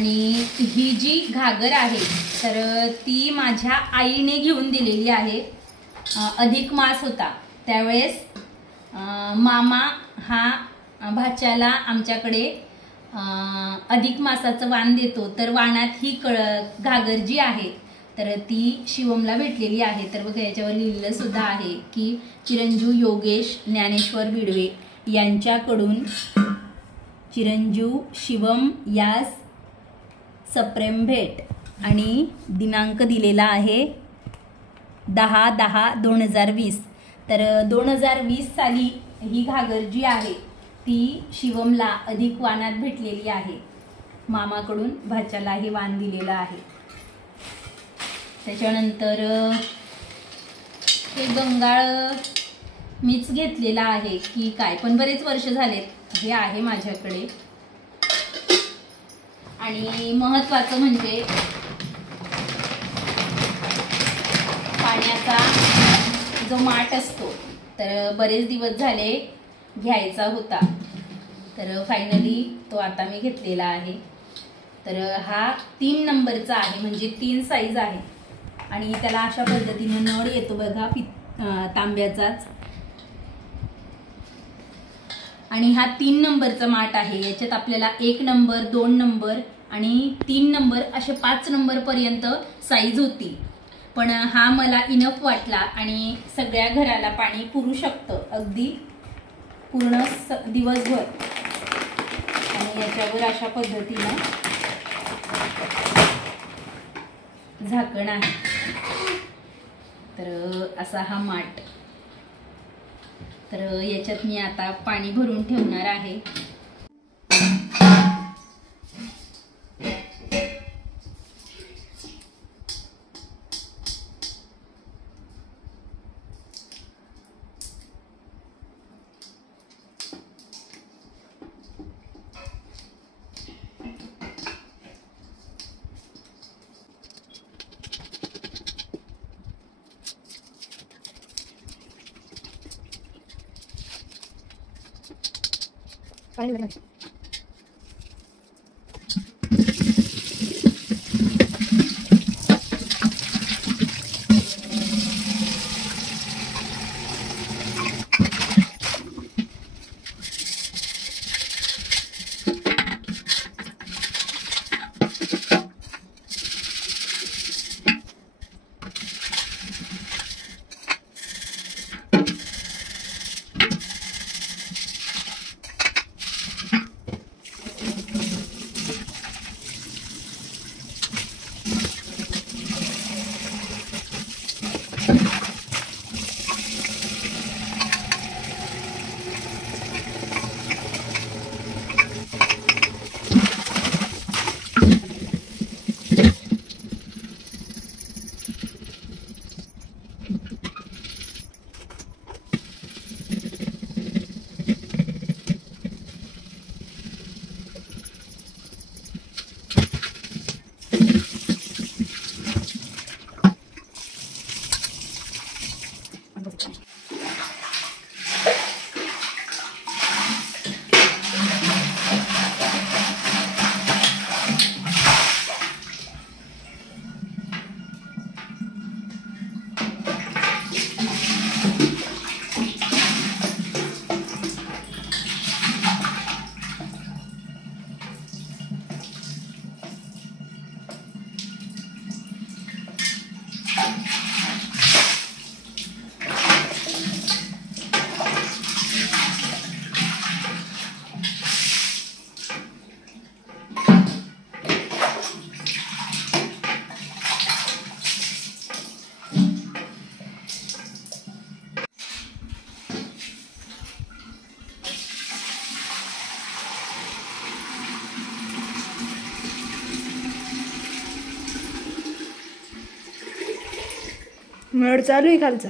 आणि ही जी घागर आहे तर ती माझ्या आईने घेऊन दिलेली आहे। अधिक मास होता त्यावेळेस मामा हा भाच्याला आमच्याकडे अधिक मासाचं वाण देतो, तर वाणात ही घागर जी आहे तर ती शिवमला भेटलेली आहे। तर बघा याच्यावर लिहिलेलं सुद्धा आहे की चिरंजीव योगेश ज्ञानेश्वर बिडवे यांच्याकडून चिरंजीव शिवम यास सप्रेम भेट, आणि दिनांक दिलेला आहे 10/10/2020। तर 2020 साली ही घागर जी आहे ती शिवमला अधिक वाणात भेटलेली आहे। मामाकडून भाच्याला हे वाण दिलेलं आहे। त्याच्यानंतर हे गंगाळ मीच घेतलेला आहे की काय, पण बरेच वर्ष झालेत हे आहे माझ्याकडे। आणि महत्त्वाचं म्हणजे पाण्याचा जो माठ असतो तर बरेच दिवस झाले घ्यायचा होता, तर फायनली तो आता मी घेतलेला आहे। तर हा 3 नंबरचा आहे, म्हणजे 3 साईज आहे आणि त्याला अशा पद्धतीने नळ येतो बघा तांब्याचाच, आणि हा 3 नंबरचा माठ आहे। याच्यात आपल्याला 1 नंबर 2 नंबर आणि 3 नंबर असे 5 नंबर पर्यंत साईज होती, पण हा मला इनफ वाटला आणि सगळ्या घराला पाणी पुरू शकतं अगदी पूर्ण दिवसभर। आणि याच्यावर अशा पद्धतीने झाकण आहे, तर असा हा माठ। तर याच्यात मी आता पाणी भरून ठेवणार आहे। मळ चालू आहे खालचा।